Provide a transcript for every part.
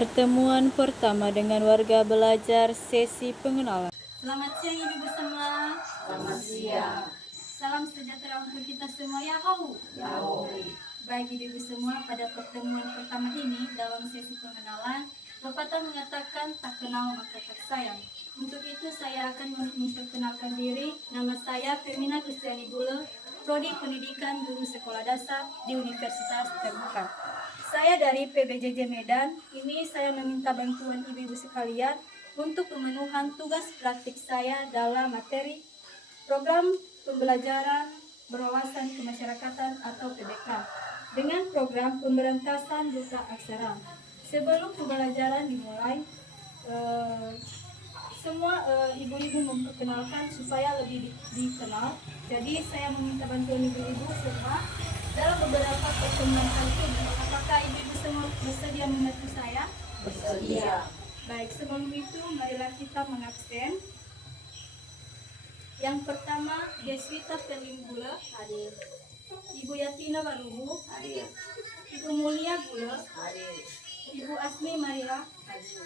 Pertemuan pertama dengan warga belajar sesi pengenalan. Selamat siang ibu semua. Selamat siang. Salam sejahtera untuk kita semua ya hau. Baik ibu semua, pada pertemuan pertama ini dalam sesi pengenalan, pepatah mengatakan tak kenal maka tak sayang. Untuk itu saya akan memperkenalkan diri. Nama saya Femina Kristiani Bule, Prodi Pendidikan Guru Sekolah Dasar di Universitas Terbuka. Saya dari PBJJ Medan. Ini saya meminta bantuan ibu-ibu sekalian untuk pemenuhan tugas praktik saya dalam materi program pembelajaran berwawasan kemasyarakatan atau PBK dengan program pemberantasan buta aksara. Sebelum pembelajaran dimulai, semua ibu-ibu memperkenalkan supaya lebih dikenal. Jadi saya meminta bantuan ibu-ibu semua dalam beberapa pertemuan kali ini. Apakah ibu-ibu semua bersedia membantu saya? Bersedia. Baik, sebelum itu marilah kita mengabsen. Yang pertama, Deswita Perlimbula hadir. Ibu Yatina Waruhu Hadir. Ibu Mulia Gula, Hadir. Ibu Asmi Maria Hadir.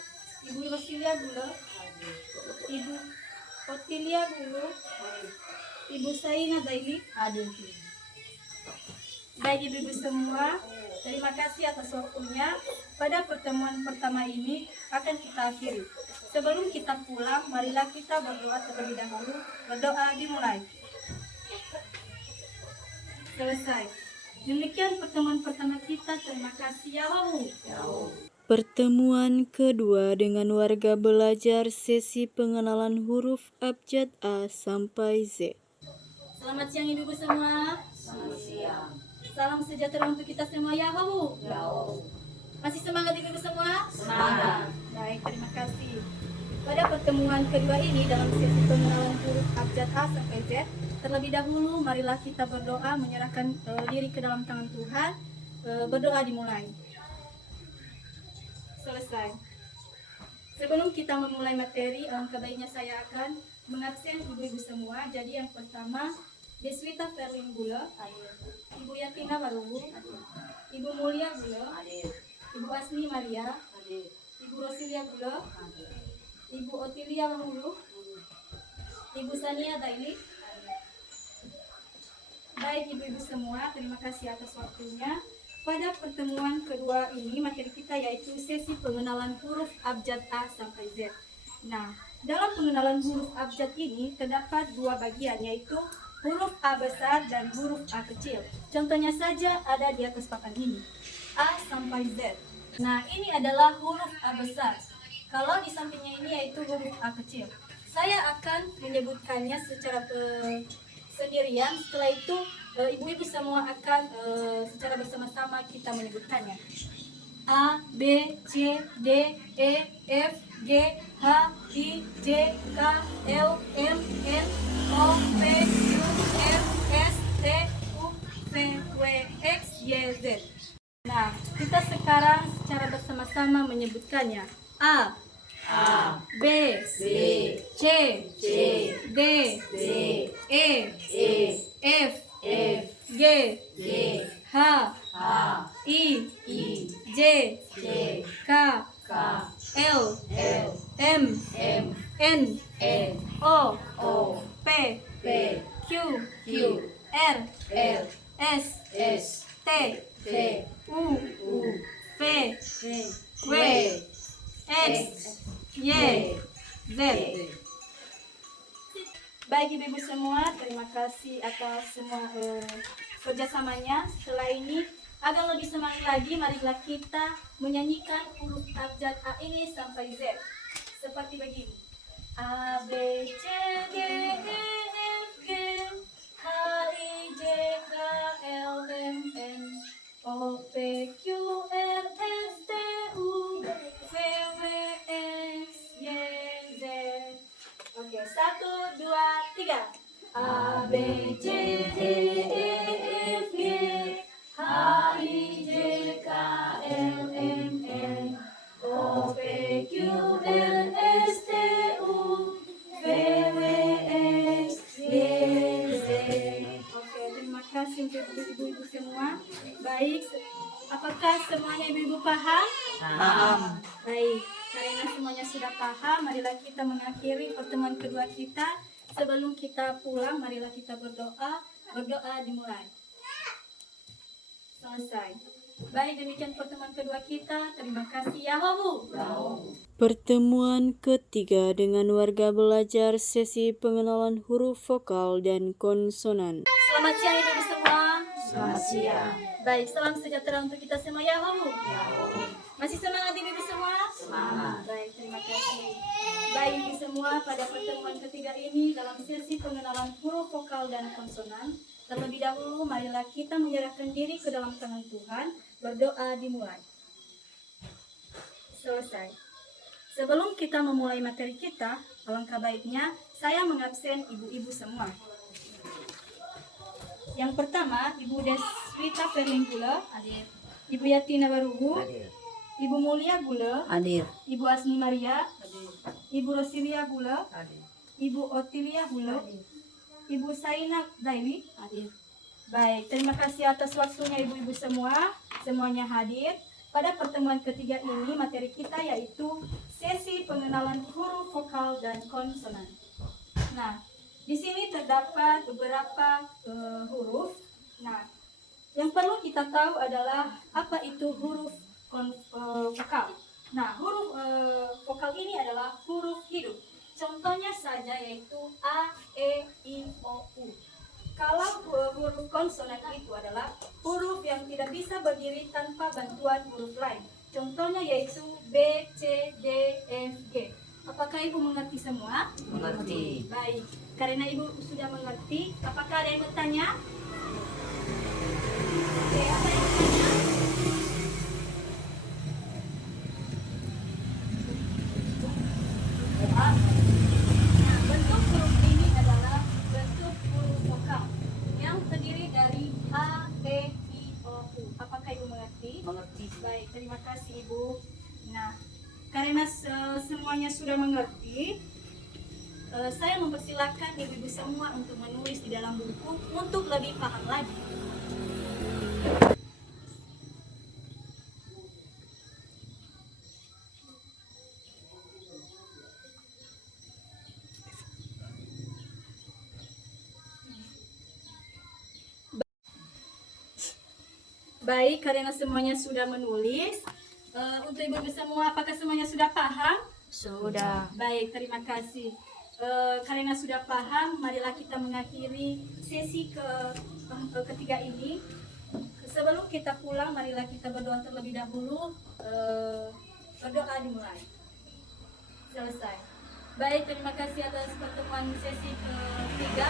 Ibu Rosilia Gula, Hadir. Ibu Otilia Gulu, Ibu Saina Daili. Hadir. Baik ibu-ibu semua, terima kasih atas waktunya. Pada pertemuan pertama ini akan kita akhiri. Sebelum kita pulang, marilah kita berdoa terlebih dahulu. Berdoa dimulai. Selesai. Demikian pertemuan pertama kita. Terima kasih ya Allah. Pertemuan kedua dengan warga belajar sesi pengenalan huruf abjad A sampai Z. Selamat siang ibu-ibu semua. Selamat siang. Salam sejahtera untuk kita semua ya Allah. Masih semangat ibu-ibu semua? Semangat. Baik, terima kasih. Pada pertemuan kedua ini dalam sesi pengenalan huruf abjad A sampai Z, terlebih dahulu marilah kita berdoa menyerahkan diri ke dalam tangan Tuhan. Berdoa dimulai. Selesai. Sebelum kita memulai materi, alangkah baiknya saya akan mengabsen ibu-ibu semua. Jadi yang pertama, Deswita Perlimbula, Ibu Yatina Waruhu, Ibu Mulia Gula, Ibu Asmi Maria, Ibu Rosilia Gula, Ibu Otilia Waruhu, Ibu Sania Daili. Baik ibu-ibu semua, terima kasih atas waktunya. Pada pertemuan kedua ini materi kita yaitu sesi pengenalan huruf abjad A sampai Z. Nah, dalam pengenalan huruf abjad ini terdapat dua bagian yaitu huruf A besar dan huruf A kecil. Contohnya saja ada di atas papan ini. A sampai Z. Nah, ini adalah huruf A besar. Kalau di sampingnya ini yaitu huruf A kecil. Saya akan menyebutkannya secara sendirian. Setelah itu ibu-ibu semua akan secara bersama-sama kita menyebutkannya. A, B, C, D, E, F, G, H, I, J, K, L, M, N, O, P, Q, R, S, T, U, V, W, X, Y, Z. Nah, kita sekarang secara bersama-sama menyebutkannya. A, B, C, D, E, F, G, H, I, J, K, L, M, N, O, P, Q, R, S, T, U, V, W, X, Y, Z. Baik ibu-ibu semua, terima kasih atas semua kerjasamanya. Setelah ini, agar lebih semangat lagi, marilah kita menyanyikan huruf abjad A ini sampai Z. Seperti begini. A, B, C, D, E, F, G, H, I, J, K, L, M, N, O, P, Q, R, S, T, U, V, W, X, Y, Z. Oke, 1, 2, 3. A, B, C, D, E, F, G, H, I, J, K, L, M, N, O, P, Q, R, S, T, U, V, W, X, Y, Z. Oke, terima kasih untuk ibu-ibu semua. Baik, apakah semuanya ibu-ibu paham? Paham. Baik. paham, marilah kita mengakhiri pertemuan kedua kita. Sebelum kita pulang, marilah kita berdoa. Berdoa dimulai. Selesai. Baik, demikian pertemuan kedua kita. Terima kasih ya Hobu. Pertemuan ketiga dengan warga belajar sesi pengenalan huruf vokal dan konsonan. Selamat siang ibu semua. Selamat siang. Baik, salam sejahtera untuk kita semua ya Hobu. Masih semangat ibu semua? Semangat. Baik, terima kasih. Baik ibu semua, pada pertemuan ketiga ini dalam sesi pengenalan huruf vokal dan konsonan, terlebih dahulu marilah kita menyerahkan diri ke dalam tangan Tuhan. Berdoa dimulai. Selesai. Sebelum kita memulai materi kita, alangkah baiknya saya mengabsen ibu-ibu semua. Yang pertama, Ibu Deswita Ferlin Gula, Hadir. Ibu Yatina Barugu, Hadir. Ibu Mulia Gula, Hadir. Ibu Asmi Maria, Hadir. Ibu Rosilia Gula, Hadir. Ibu Otilia Gula, Ibu Saina Daili. Hadir. Baik, terima kasih atas waktunya ibu-ibu semua. Semuanya hadir. Pada pertemuan ketiga ini materi kita yaitu sesi pengenalan huruf vokal dan konsonan. Nah, di sini terdapat beberapa huruf. Nah, yang perlu kita tahu adalah apa itu huruf vokal. Nah, huruf vokal ini adalah huruf hidup. Contohnya saja yaitu A, E, I, O, U. Kalau huruf konsonan itu adalah huruf yang tidak bisa berdiri tanpa bantuan huruf lain. Contohnya yaitu B, C, D, F, G. Apakah ibu mengerti semua? Mengerti. Baik, karena ibu sudah mengerti, apakah ada yang bertanya? Oke, apa yang bertanya? Nah, bentuk huruf ini adalah bentuk huruf vokal yang terdiri dari A, E, I, O, U. Apakah ibu mengerti? Mengerti. Baik, terima kasih ibu. Nah, karena semuanya sudah mengerti, saya mempersilahkan ibu-ibu semua untuk menulis di dalam buku untuk lebih paham lagi. Baik, karena semuanya sudah menulis, untuk ibu-ibu semua, apakah semuanya sudah paham? Sudah. Baik, terima kasih. Karena sudah paham, marilah kita mengakhiri sesi ketiga ini. Sebelum kita pulang, marilah kita berdoa terlebih dahulu. Berdoa dimulai. Selesai. Baik, terima kasih atas pertemuan sesi ketiga.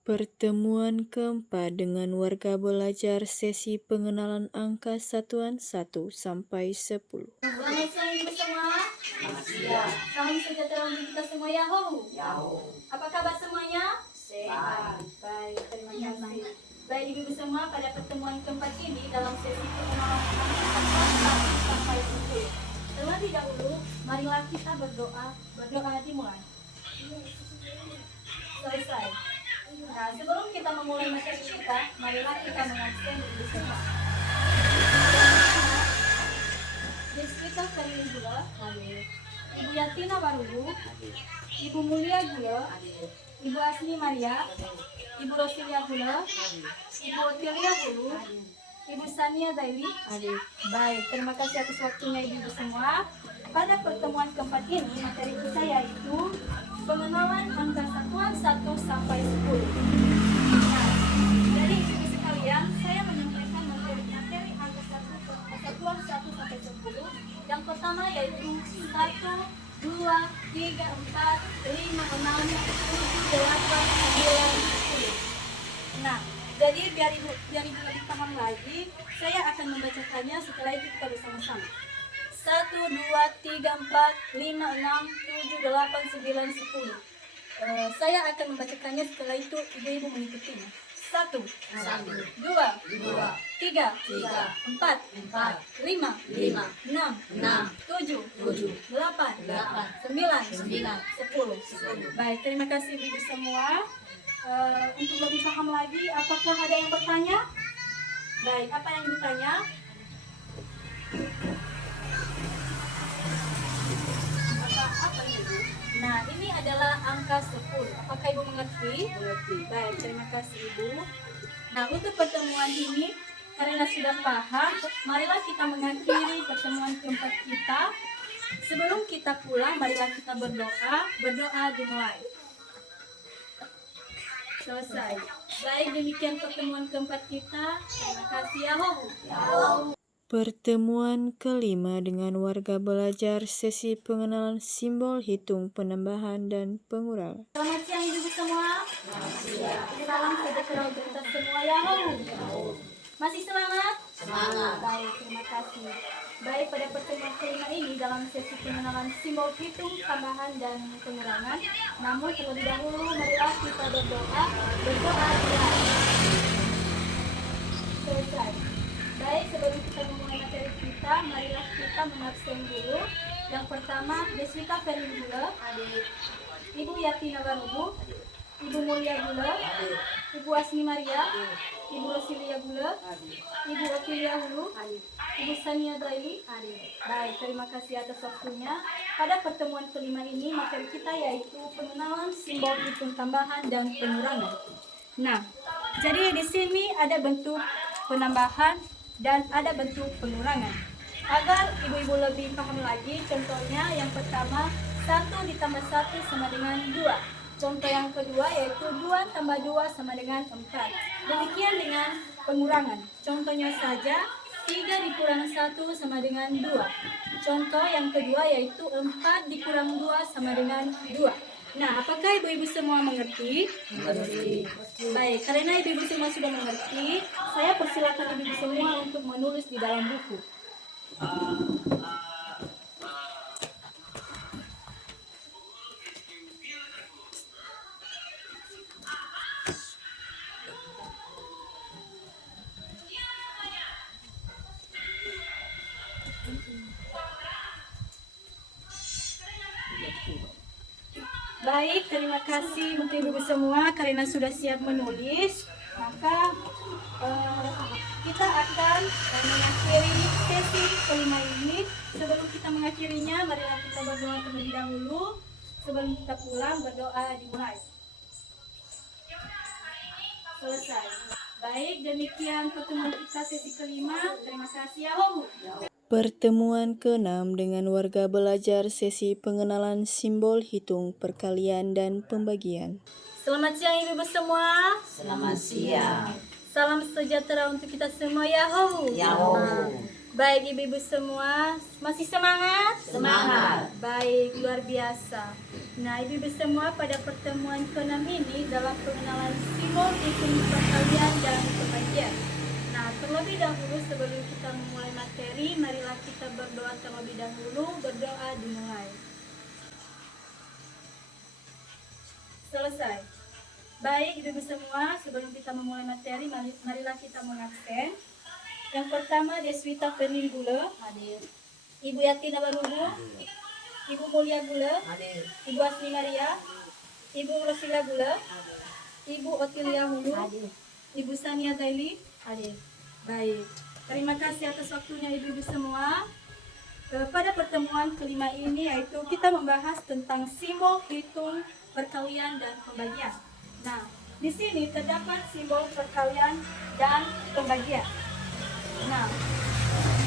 Pertemuan keempat dengan warga belajar sesi pengenalan angka satuan 1 sampai 10. Selamat siang ibu semua. Selamat siang. Salam sejahtera untuk kita semua ya Ho. Jauh. Apa kabar semuanya? Sehat. Baik, terima kasih. Baik ibu semua, pada pertemuan keempat ini dalam sesi pengenalan angka 1 sampai 10. Terlebih dahulu, marilah kita berdoa. Berdoa dimulai. Selesai. Nah, sebelum kita memulai materi kita, marilah kita mengabsen ibu semua. Deswita Ferlin Gula, Hadir. Ibu Yatina Barugu, Hadir. Ibu Mulia Gula, Hadir. Ibu Asmi Maria, Ibu Rosilia Gula, Hadir. Ibu Otilia Gulu, Ibu Sania Daili. Hadir. Baik, terima kasih atas waktunya ibu semua. Pada pertemuan keempat ini, materi kita yaitu pengenalan angka satuan 1 sampai 10. Nah, jadi ibu sekalian, saya menyampaikan materi angka satuan 1 sampai 10. Yang pertama yaitu 1, 2, 3, 4, 5, 6, 7, 8, 9, 10. Nah, jadi biar ibu lebih paham lagi, saya akan membacakannya, setelah itu kita bersama-sama. 1, 2, 3, 4, 5, 6, 7, 8, 9, 10. Saya akan membacakannya, setelah itu ibu-ibu mengikutinya. 1, 2, 3, 4, 5, 6, 7, 8, 9, 10. Baik, terima kasih ibu semua. Untuk lebih paham lagi, apakah ada yang bertanya? Baik, apa yang bertanya? angka 10. Apakah Ibu mengerti? Mengerti. Baik, terima kasih Ibu. Nah, untuk pertemuan ini, karena sudah paham, marilah kita mengakhiri pertemuan keempat kita. Sebelum kita pulang, marilah kita berdoa. Berdoa dimulai. Selesai. Baik, demikian pertemuan keempat kita. Terima kasih ya Allah. Pertemuan kelima dengan warga belajar sesi pengenalan simbol hitung penambahan dan pengurangan. Selamat siang Ibu semua. Salam sejahtera untuk kita semua ya Allah. Masih semangat? Semangat. Baik, terima kasih. Baik, pada pertemuan kelima ini dalam sesi pengenalan simbol hitung tambahan dan pengurangan. Namun terlebih dahulu marilah kita berdoa. Berdoa dimulai. Selesai. Baik, sebelum kita memulai materi kita, marilah kita mengabsen dulu. Yang pertama, Deswita Ferlin Gula, Ibu Yati Nagarubu, Ibu Mulia Gula, Ibu Asmi Maria, Ibu Rosilia Gula, Ibu Otilia Hulu, Ibu Sania Daili. Baik, terima kasih atas waktunya. Pada pertemuan kelima ini, materi kita yaitu pengenalan simbol hitung tambahan dan pengurangan. Nah, jadi di sini ada bentuk penambahan dan ada bentuk pengurangan. Agar ibu-ibu lebih paham lagi, contohnya yang pertama, 1 ditambah 1 sama dengan 2. Contoh yang kedua yaitu 2 tambah 2 sama dengan 4. Demikian dengan pengurangan. Contohnya saja, 3 dikurang 1 sama dengan 2. Contoh yang kedua yaitu 4 dikurang 2 sama dengan 2. Nah, apakah ibu-ibu semua mengerti? Mengerti. Baik, karena ibu-ibu semua sudah mengerti, saya persilakan ibu-ibu semua untuk menulis di dalam buku. Baik, terima kasih untuk ibu-ibu semua karena sudah siap menulis. Maka kita akan mengakhiri sesi kelima ini. Sebelum kita mengakhirinya, marilah kita berdoa terlebih dahulu. Sebelum kita pulang, berdoa dimulai. Selesai. Baik, demikian pertemuan kita sesi kelima. Terima kasih ya Allah. Pertemuan ke-6 dengan warga belajar sesi pengenalan simbol hitung perkalian dan pembagian. Selamat siang ibu-ibu semua. Selamat siang. Salam sejahtera untuk kita semua ya Allah. Ya Allah. Baik ibu-ibu semua, masih semangat? Semangat. Baik, luar biasa. Nah ibu-ibu semua, pada pertemuan ke-6 ini dalam pengenalan simbol hitung perkalian dan pembagian. Nah, terlebih dahulu sebelum kita memulai materi, marilah kita berdoa terlebih dahulu. Berdoa dimulai. Selesai. Baik, ibu-ibu semua, sebelum kita memulai materi, marilah kita mengabsen. Yang pertama, Deswita Ferlin Gula, Ibu Yati Nabarubu, Ibu Mulia Gula, Ibu Asmi Maria, Ibu Rosila Gula, Ibu Otilia Hulu, Ibu Sania Daili. Baik, terima kasih atas waktunya ibu-ibu semua. Pada pertemuan kelima ini yaitu kita membahas tentang simbol hitung perkalian dan pembagian. Nah, di sini terdapat simbol perkalian dan pembagian. Nah,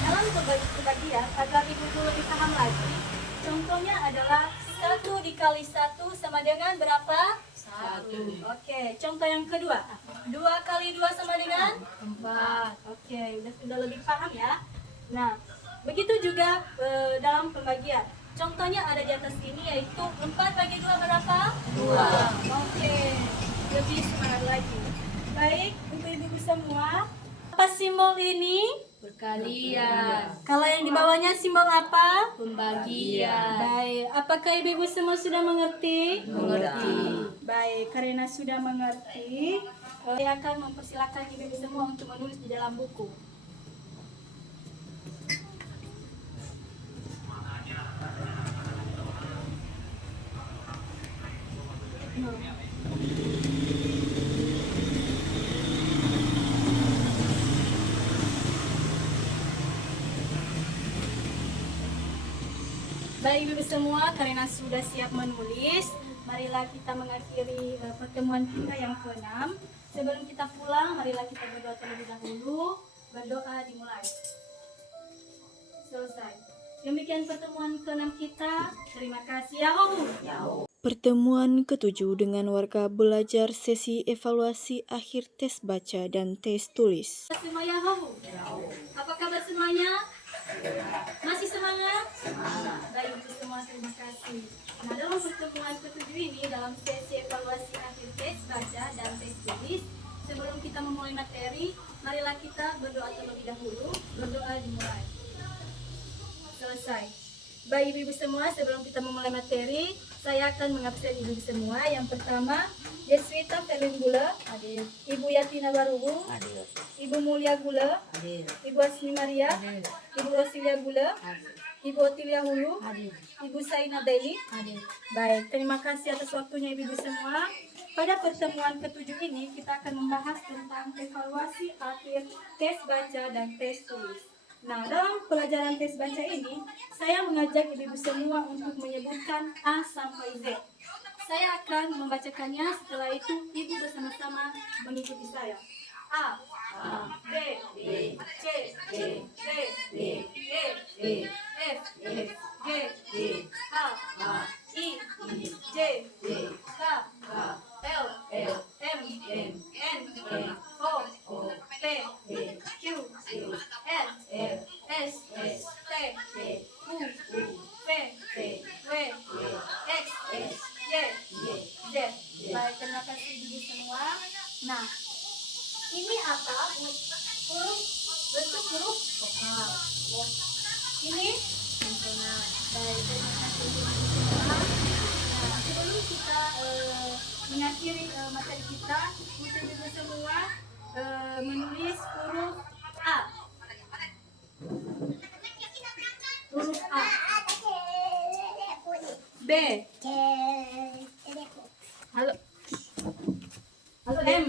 dalam pembagian agar ibu-ibu lebih paham lagi, contohnya adalah 1 dikali 1 sama dengan berapa? 1. Oke, contoh yang kedua. 2 kali 2 sama dengan? 4. Oke, sudah lebih paham ya. Nah, begitu juga dalam pembagian. Contohnya ada di atas ini yaitu 4 bagi 2 berapa? 2. Oke, lebih semangat lagi. Baik, untuk ibu-ibu semua, apa simbol ini? Perkalian. Kalau yang di bawahnya simbol apa? Pembagian. Baik, apakah ibu-ibu semua sudah mengerti? Mengerti. Baik, karena sudah mengerti, saya akan mempersilakan ibu-ibu semua untuk menulis di dalam buku. Baik ibu semua, karena sudah siap menulis, marilah kita mengakhiri pertemuan kita yang ke-6. Sebelum kita pulang, marilah kita berdoa terlebih dahulu. Berdoa dimulai. Selesai. Demikian pertemuan ke-6 kita. Terima kasih Yahoo. Pertemuan ke-7 dengan warga belajar sesi evaluasi akhir tes baca dan tes tulis. Semua Yahoo. Apa kabar semuanya? Masih semangat? Baik semua, terima kasih. Nah, dalam pertemuan ke-7 ini, dalam sesi evaluasi akhir tes baca dan tes tulis, sebelum kita memulai materi, marilah kita berdoa terlebih dahulu. Berdoa dimulai. Selesai. Baik ibu-ibu semua, sebelum kita memulai materi, saya akan mengabsen ibu-ibu semua. Yang pertama, Deswita Felin Gula, hadir. Ibu Yatina Barugu, hadir. Ibu Mulia Gula, hadir. Ibu Asmi Maria, hadir. Ibu Rosilia Gula, hadir. Ibu Otilia Hulu, hadir. Ibu Saina Daily, hadir. Baik, terima kasih atas waktunya ibu-ibu semua. Pada pertemuan ke-7 ini, kita akan membahas tentang evaluasi akhir tes baca dan tes tulis. Nah, dalam pelajaran tes baca ini, saya mengajak ibu-ibu semua untuk menyebutkan A sampai Z. Saya akan membacakannya, setelah itu ibu bersama-sama mengikuti saya. A, B, C, D, E, F, G, H, I, J, K, L, M, N, O, P, Q, R, S, T, U, V, W, X, Y, Z. Baik, terima kasih ibu semua. Nah, ini apa? Huruf, bentuk huruf vokal. Ini konsonan. Baik, terima kasih ibu semua. Nah, sebelum kita mengakhiri materi kita, untuk ibu semua menulis huruf A. Huruf A. B. Halo. Halo M.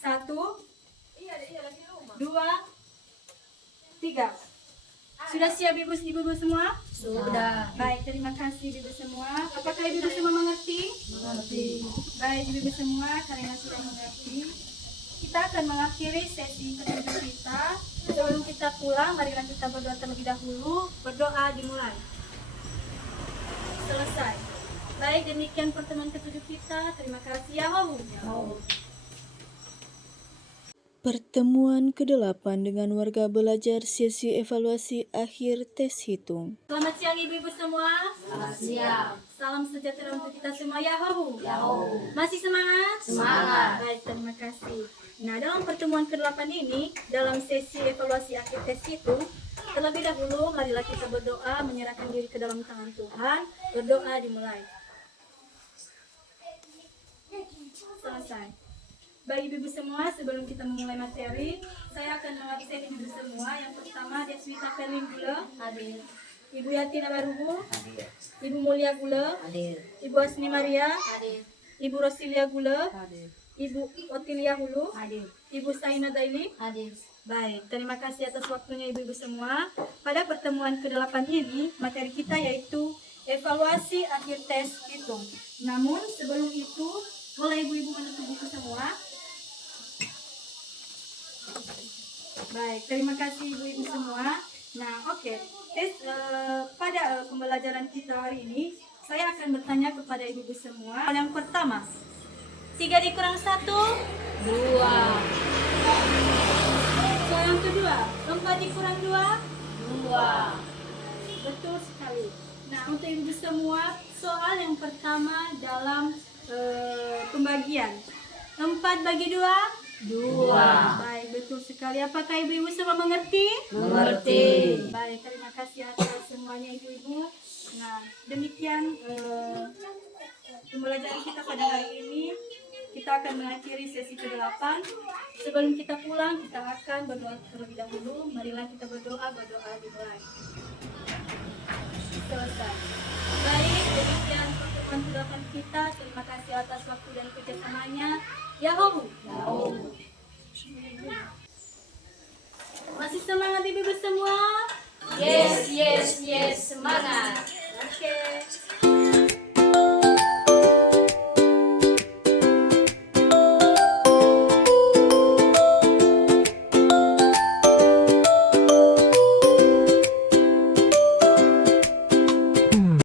1, 2, 3. Sudah siap ibu-ibu semua? Sudah. Baik, terima kasih ibu semua. Apakah ibu semua mengerti? Mengerti. Baik ibu semua, karena sudah mengerti, kita akan mengakhiri sesi ke-7 kita. Sebelum kita pulang, marilah kita berdoa terlebih dahulu. Berdoa dimulai. Selesai. Baik, demikian pertemuan ke-7 kita. Terima kasih Yahoo. Pertemuan ke-8 dengan warga belajar sesi evaluasi akhir tes hitung. Selamat siang ibu-ibu semua. Selamat siang. Salam sejahtera untuk kita semua Yahoo. Yahoo. Masih semangat? Semangat. Baik, terima kasih. Nah, dalam pertemuan ke-8 ini, dalam sesi evaluasi akhir tes hitung, terlebih dahulu marilah kita berdoa, menyerahkan diri ke dalam tangan Tuhan. Berdoa dimulai. Selesai. Baik ibu semua, sebelum kita memulai materi, saya akan mengabsen ibu semua. Yang pertama, Deswita Felin Gula, hadir. Ibu Yatina Barugu, hadir. Ibu Mulia Gula, hadir. Ibu Asmi Maria, hadir. Ibu Rosilia Gula, hadir. Ibu Otilia Hulu, hadir. Ibu Saina Daily, hadir. Baik, terima kasih atas waktunya ibu-ibu semua. Pada pertemuan ke-8 ini, materi kita yaitu evaluasi akhir tes hitung. Namun sebelum itu, boleh ibu-ibu menutup buku semua. Baik, terima kasih ibu-ibu semua. Nah, oke. Pada pembelajaran kita hari ini, saya akan bertanya kepada ibu-ibu semua. Yang pertama, 3 dikurang 1, 2. soal yang kedua, 4 dikurang 2, 2. betul sekali. Nah, untuk ibu semua, soal yang pertama dalam pembagian 4 bagi 2, 2. baik, betul sekali. Apakah ibu-ibu semua mengerti? Mengerti. Baik, terima kasih atas semuanya ibu-ibu. Nah, demikian pembelajaran kita pada hari ini. Kita akan mengakhiri sesi ke-8. Sebelum kita pulang, kita akan berdoa terlebih dahulu. Marilah kita berdoa dimulai. Selesai. Baik, demikian pertemuan ke-8 kita. Terima kasih atas waktu dan kerjasamanya. Yahoo. Masih semangat ibu-ibu semua? Yes, yes, yes, semangat. Oke.